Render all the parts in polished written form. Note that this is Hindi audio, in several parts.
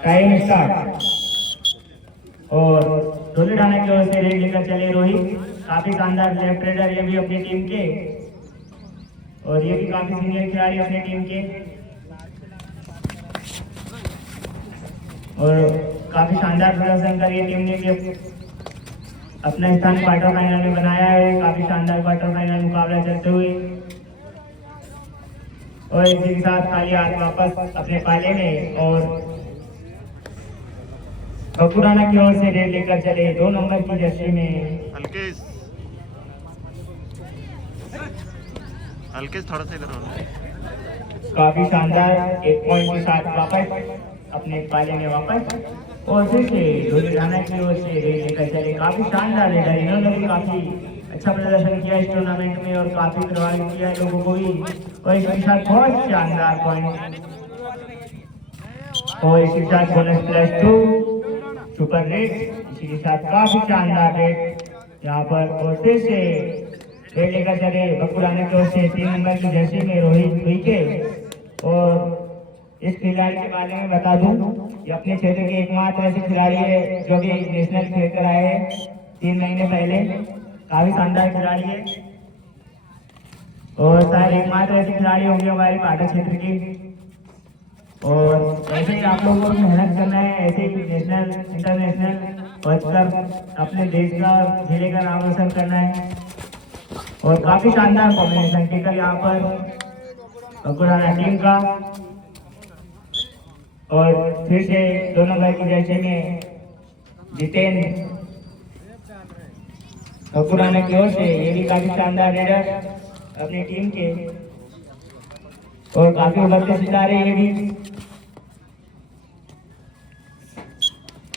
Time start. और टोली ढाना की ओर से रेड लेकर चले रोहित, काफी शानदार लेफ्ट रेडर ये भी अपनी टीम के, और ये भी काफी सीनियर खिलाड़ी अपनी टीम के, और काफी शानदार प्रदर्शन कर ये टीम ने भी अपना स्थान क्वार्टर फाइनल में बनाया है। काफी शानदार क्वार्टर फाइनल मुकाबला चलते हुए, और इसी के साथ खाली हाथ वापस अपने पाले में, और बकुराना की ओर से रेड लेकर चले 2 नंबर की जर्सी में हल्के थोड़ा सा इधर काफी शानदार 1 पॉइंट के साथ वापस अपने पाले में वापस, और फिर से लुधियाना की ओर से रेड लेकर चले। काफी शानदार रेडर, इन्होंने भी काफी अच्छा प्रदर्शन किया इस टूर्नामेंट में और काफी प्रभावित किया लोगों को भी, और इसके साथ बहुत शानदार पॉइंट, और इसके साथ बोनस +2 सुपर रेड, इसी के साथ काफी शानदार रेड यहाँ पर, और फिर से रेड लेकर चले बकुराना की ओर से 3 नंबर की जर्सी में रोहित विके। और इस खिलाड़ी के बारे में बता दूं, ये अपने क्षेत्र के एकमात्र ऐसे खिलाड़ी है जो कि नेशनल खेल कर आए हैं 3 महीने पहले। काफी शानदार खिलाड़ी है, और शायद एकमात्र ऐसे खिलाड़ी होंगे हमारे पाटन क्षेत्र के। और ऐसे ही आप लोगों को मेहनत करना है, ऐसे ही नेशनल इंटरनेशनल पहुंचकर अपने देश का जिले का नाम रोशन करना है। और काफी शानदार कॉम्बिनेशन टिकल यहाँ पर बकुराना टीम का, और फिर से 2 नंबर की जर्सी में जितेन बकुराना की ओर से, ये भी काफी शानदार रेडर अपनी टीम के, और काफी उभरते सितारे ये भी।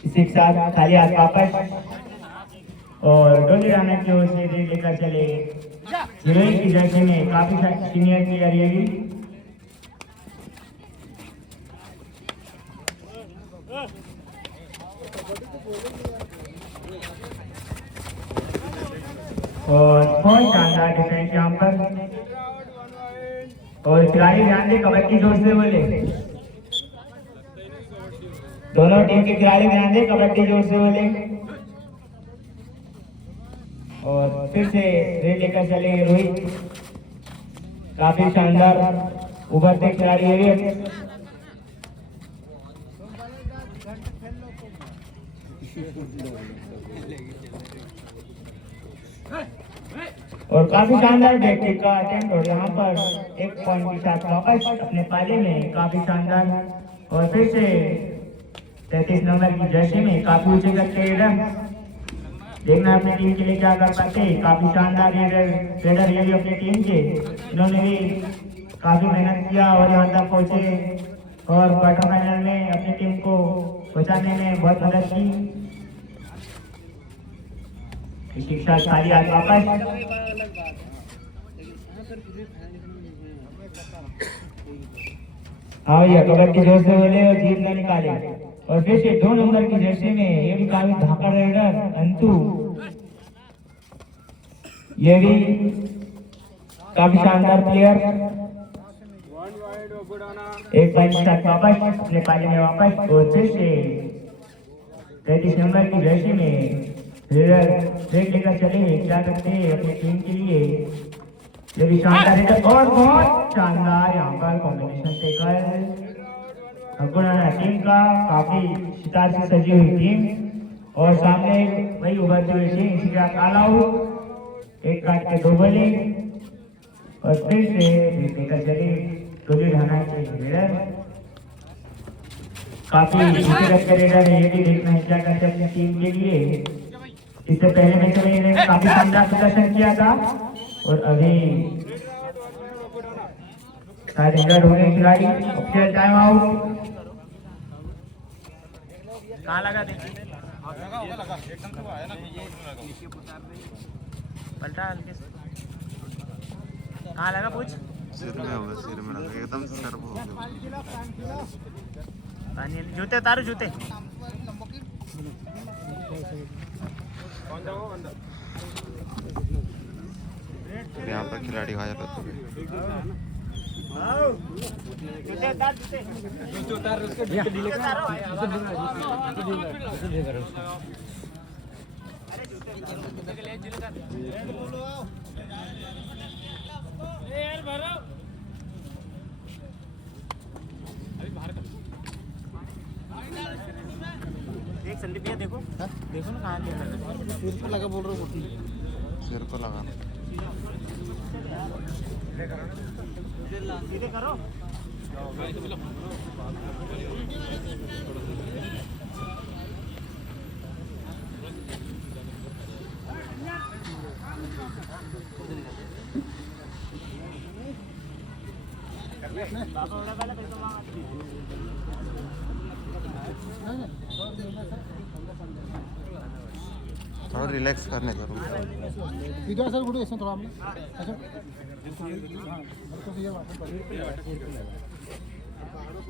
इसी के साथ खाली हाथ वापस, और टोली राना की ओर से रेड लेकर चले हीरोइन की जर्सी में काफी सीनियर प्लेयर ये भी। और बहुत शानदार डिफेंस यहाँ पर, और खिलाड़ी ध्यान दे, कबड्डी जोर से बोले, दोनों टीम के खिलाड़ी ध्यान दे, कबड्डी जोर से बोले। और फिर से रेड लेकर चले रोहित, काफी शानदार उभरते खिलाड़ी है। और काफी शानदार बैटिंग का अटेम्प्ट, और यहाँ पर 1 पॉइंट के साथ वापस अपने पाले में, काफी शानदार। और फिर से 33 नंबर की जर्सी में काफी ऊंचे करके रेडर, देखना अपनी टीम के लिए क्या कर पाते। काफी शानदार रेडर ये भी अपनी टीम के, इन्होंने भी काफी मेहनत किया और यहाँ तक पहुंचे, और क्वार्टर फाइनल में अपनी टीम को पहुंचाने में बहुत मदद की। इसी के साथ खाली हाथ वापस, हाँ भैया कबड्डी जोर से बोले और जीत न निकाले। और फिर से 2 नंबर की जर्सी में ये भी काफी धाकड़ रेडर अंतु, ये भी काफी शानदार प्लेयर। 1 पॉइंट के साथ वापस अपने पाले में वापस, और फिर से 33 नंबर की जर्सी में रेडर रेड लेकर चले क्या करते हैं अपनी टीम के लिए। ये भी शानदार है, और बहुत शानदार यहाँ पर कॉम्बिनेशन टेकर बकुराना टीम का, काफी सितार से सजी हुई टीम, और सामने वही उभरती हुई टीम। इसी का काला हो, 1 काट के 2 बोले, और फिर से लेकर चले टोली ढाना के रेडर, काफी रेडर है। ये भी देखना है क्या करते अपनी टीम के लिए। इससे पहले मैच में इन्होंने काफी शानदार प्रदर्शन किया था, और अभी शायद इंजर्ड हो गए खिलाड़ी। Official time out. कहाँ लगा दे पलटा हल्के से, कहाँ लगा पूछ? सिर में होगा, सिर में लगा एकदम सर हो गया। पानी जूते उतारो, जूते यहाँ पर खिलाड़ी घायल होते हुए एक संदीप भैया देखो देखो ना कहाँ लगा सिर पर लगा बोल रहा हूँ सिर को लगाना सीधे करो थोड़ा रिलैक्स करने दो इधर सर गुड ऐसा थोड़ा हमने अच्छा हां तो ये वापस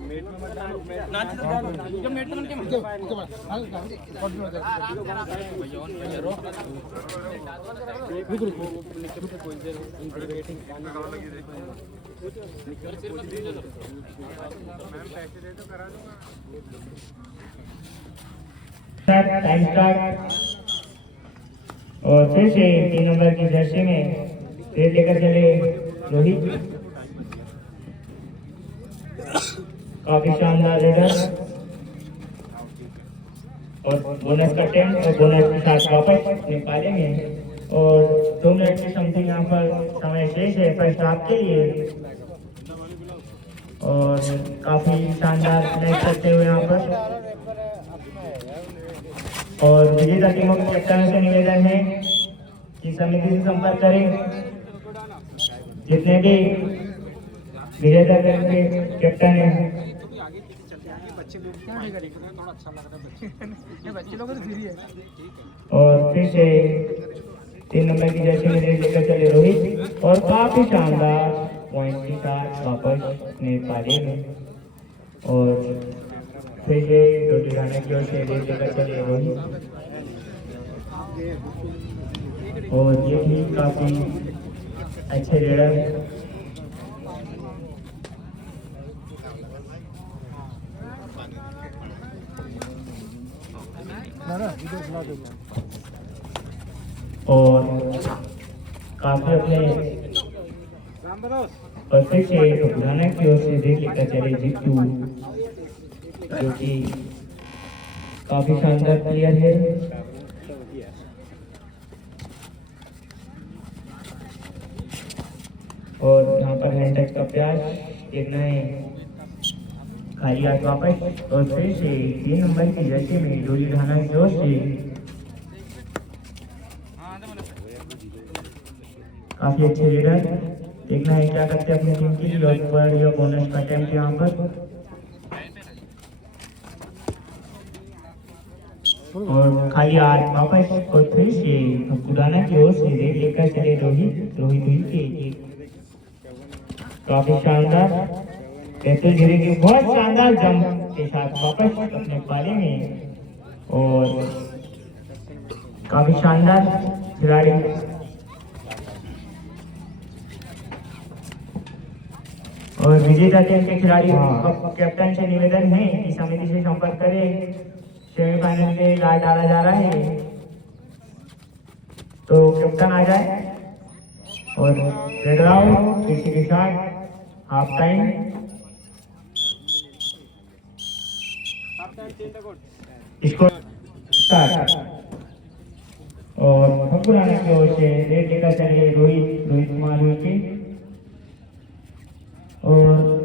मेट में मत नाच जो मेट में के ओके बात हां कॉर्ड में रुक रुक नीचे कोई देर वेटिंग निकल सिर मत दीजिए मैम पैसे दे तो करा दूंगा स्टार्ट टाइम स्टार्ट और फिर से 3 नंबर की जर्सी में रेड लेकर चले रोहित काफी शानदार रेडर और बोनस का टेम और बोनस के साथ वापस निकालेंगे और 2 मिनट की समथिंग यहाँ पर समय शेष है फर्स्ट हाफ के लिए और काफी शानदार मैच करते हुए यहाँ पर और विजेता टीमों के कैप्टन से निवेदन है कि समिति से संपर्क करें जितने भी विजेता टीम के कैप्टन हैं और फिर से 3 नंबर की जर्सी में लेकर चले रोहित और काफी शानदार पॉइंट के साथ वापस अपने पाले में और फिर से डोटीखाना की ओर से लेकर चले रोहित और ये भी काफी अच्छे रेडर और काफी अपने और फिर से डोटीखाना की ओर से लेकर चले जिट्टू जो कि काफी शानदार प्लेयर है और यहाँ पर हैंडटच का प्रयास देखना है खाली हाथ वापस और फिर से 3 नंबर की जर्सी में डोटीखाना की ओर से काफी अच्छे लीडर देखना है क्या करते हैं अपनी टीम के लिए और या बोनस का अटेम्प्ट यहाँ पर और खाली हाथ वापस और फिर से गुडाना की ओर से रेड लेकर चले रोहित हुई के काफी शानदार बैतूल जिले की बहुत शानदार जंप के साथ वापस अपने पाले में और काफी शानदार खिलाड़ी और विजेता टीम के खिलाड़ी कैप्टन से निवेदन है कि समिति से संपर्क करें सेमीफाइनल में लाल डाला जा रहा है तो कैप्टन आ जाए और रेड राउंड किसी के साथ हाफ टाइम इसको स्टार्ट और भगपुराना की ओर से रेड लेकर चले रोहित कुमार की और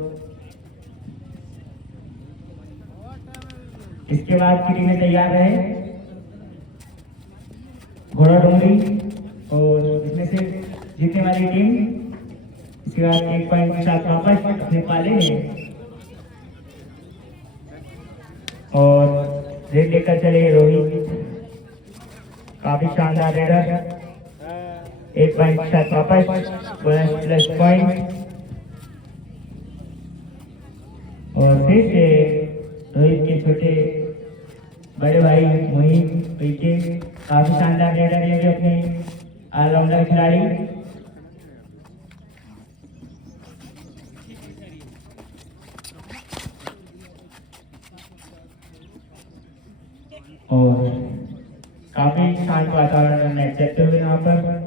इसके बाद की टीमें तैयार रहे घोड़ा डोंगरी और इसमें से जीतने वाली टीम इसके बाद 1 पॉइंट के साथ वापस अपने पाले में और रेड लेकर चले रोहित काफी शानदार रेडर 1 पॉइंट के साथ वापस बोनस प्लस पॉइंट और फिर से रोहित के छोटे बड़े भाई मोहित विकेट काफी शानदार रेडर ये भी अपने ऑलराउंडर खिलाड़ी और काफी शांत वातावरण में मैच चलते हुए यहाँ पर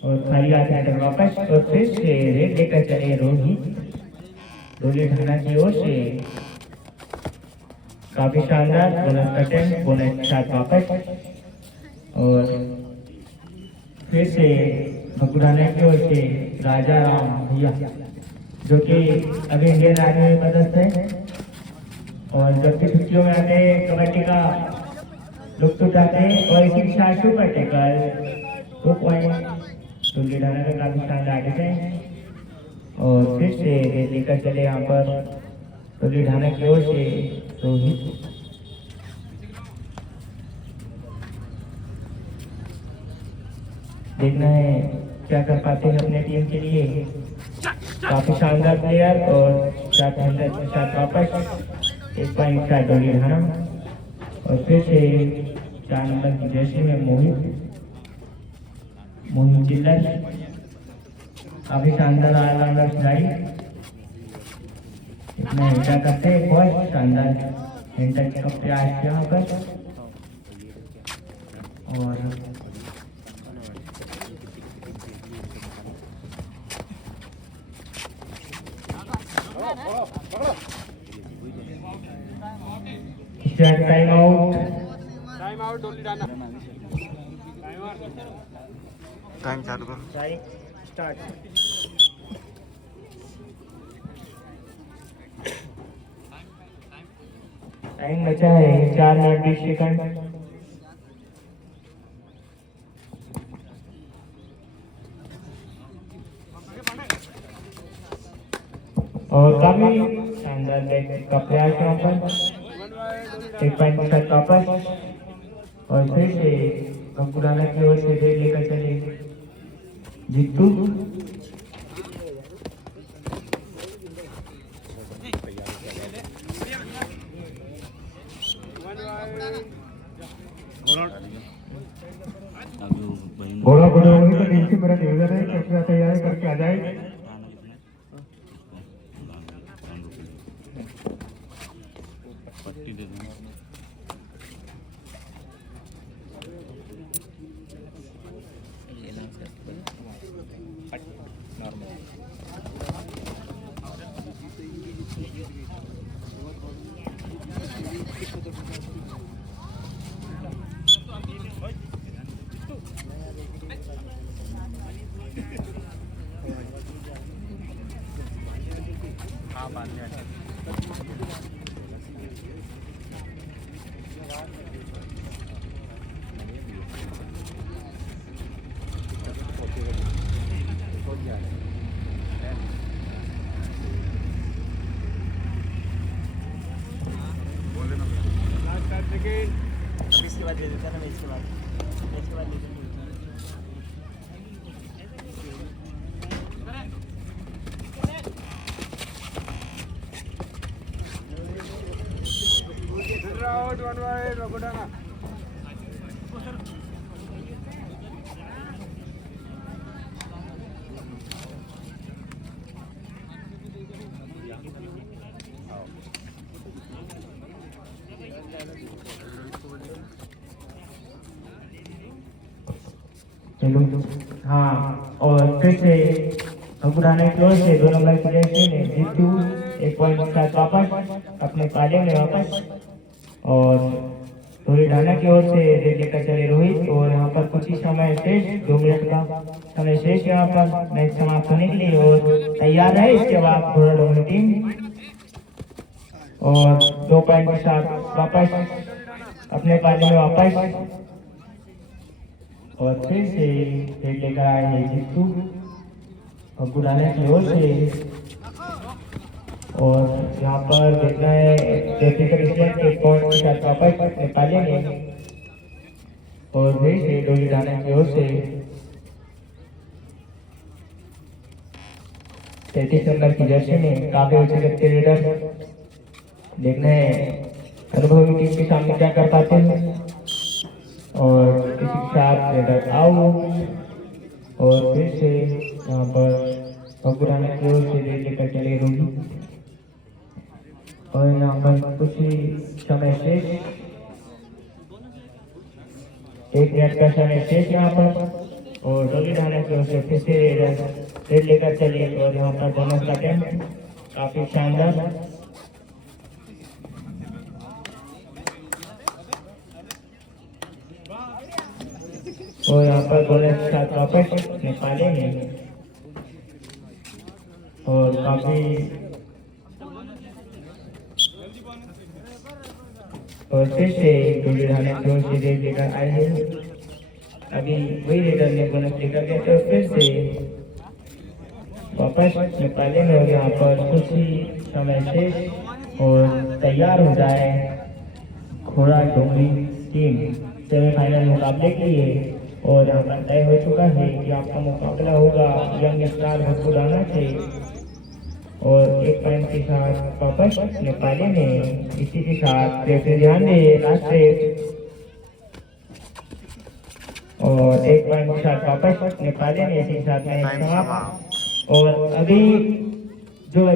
और खाली हाथ में वापस और फिर से रेड लेकर चले रोहित रोली ढाना की ओर से काफी शानदार बोनस अटेम्प्ट बोनस शॉट वापस और फिर से भगुड़ाने की ओर से राजा राम भैया जो कि अभी इंडियन आर्मी में पदस्थ है और जब भी छुट्टियों में आते हैं कबड्डी का लुत्फ उठाते हैं और इसी के साथ सुपर टेकर 2 पॉइंट तो लीडर का काफी शानदार डिफेंस और फिर से लेकर चले यहाँ पर तो लीडाना की ओर से रोहित देखना है क्या कर पाते हैं अपने टीम के लिए काफी शानदार प्लेयर और साथ वापस 1 पॉइंट का डोली ढाना और फिर से 4 नंबर की जर्सी में मोहित चिल्लर काफी शानदार ऑलराउंडर खिलाड़ी इतना एंटर करते हैं बहुत शानदार एंटर का प्रयास यहाँ पर और टाइम आउट टाइम चालू करो स्टार्ट टाइम बचा है 4 मिनट 20 सेकंड और काफी शानदार बैक का प्रयास यहाँ पर 1 पॉइंट के साथ वापस और फिर से पुराना की ओर से देख लेकर चले जीतू घोड़ा घोड़ा होगी तो नीचे मेरा निवेदन है कि अपना तैयारी करके आ जाए इसके बाद दे देता ना इसके बाद दे देता हाँ और फिर से पुराने की ओर से 2 नंबर की ने जीतू 1 पॉइंट के साथ वापस अपने पाले में वापस और थोड़ी ढाना की ओर से लेकर चले रोहित और यहाँ पर कुछ ही समय शेष 2 मिनट का समय शेष यहाँ पर मैच समाप्त होने के लिए और तैयार है इसके बाद घोड़ा डोंगरी टीम और 2 पॉइंट के साथ वापस अपने पाले में वापस और फिर से लेकर आए हैं जीतू और बुलाने की ओर से और यहाँ पर देखना है एक पॉइंट के साथ वापस नेपाली में और फिर से डोली डालने की ओर से 33 नंबर की जर्सी में काफी ऊंचे लगते लीडर देखना है अनुभवी टीम के सामने क्या कर पाते हैं और इसी के साथ लीडर आउट और फिर से यहाँ पर पुराने की ओर से लेकर चले रोगी और यहाँ पर कुछ ही समय शेष, 1 मिनट का समय शेष यहाँ पर। और डोली डाना की ओर से फिर से रेड लेकर चलिए। और यहाँ पर बोनस का अटेम्प्ट काफी शानदार। और यहाँ पर बोनस का वापस निकालेंगे और काफी, और फिर से डोली डाना की ओर से रेड लेकर आए हैं। अभी वही रेडर ने बोनस लेकर गए थे, फिर से वापस निकालेंगे। और यहाँ पर कुछ ही समय शेष और तैयार हो जाए घोड़ा डोंगरी टीम सेमीफाइनल मुकाबले के लिए। और यहाँ पर तय हो चुका है कि आपका मुकाबला होगा यंग स्टार भटकुराना से। और 1 पॉइंट के साथ वापस निकालेंगे। इसी के साथ जैसे ध्यान दे लास्ट से, और 1 पॉइंट के साथ वापस निकालेंगे। इसी के साथ में समाप्त। और अभी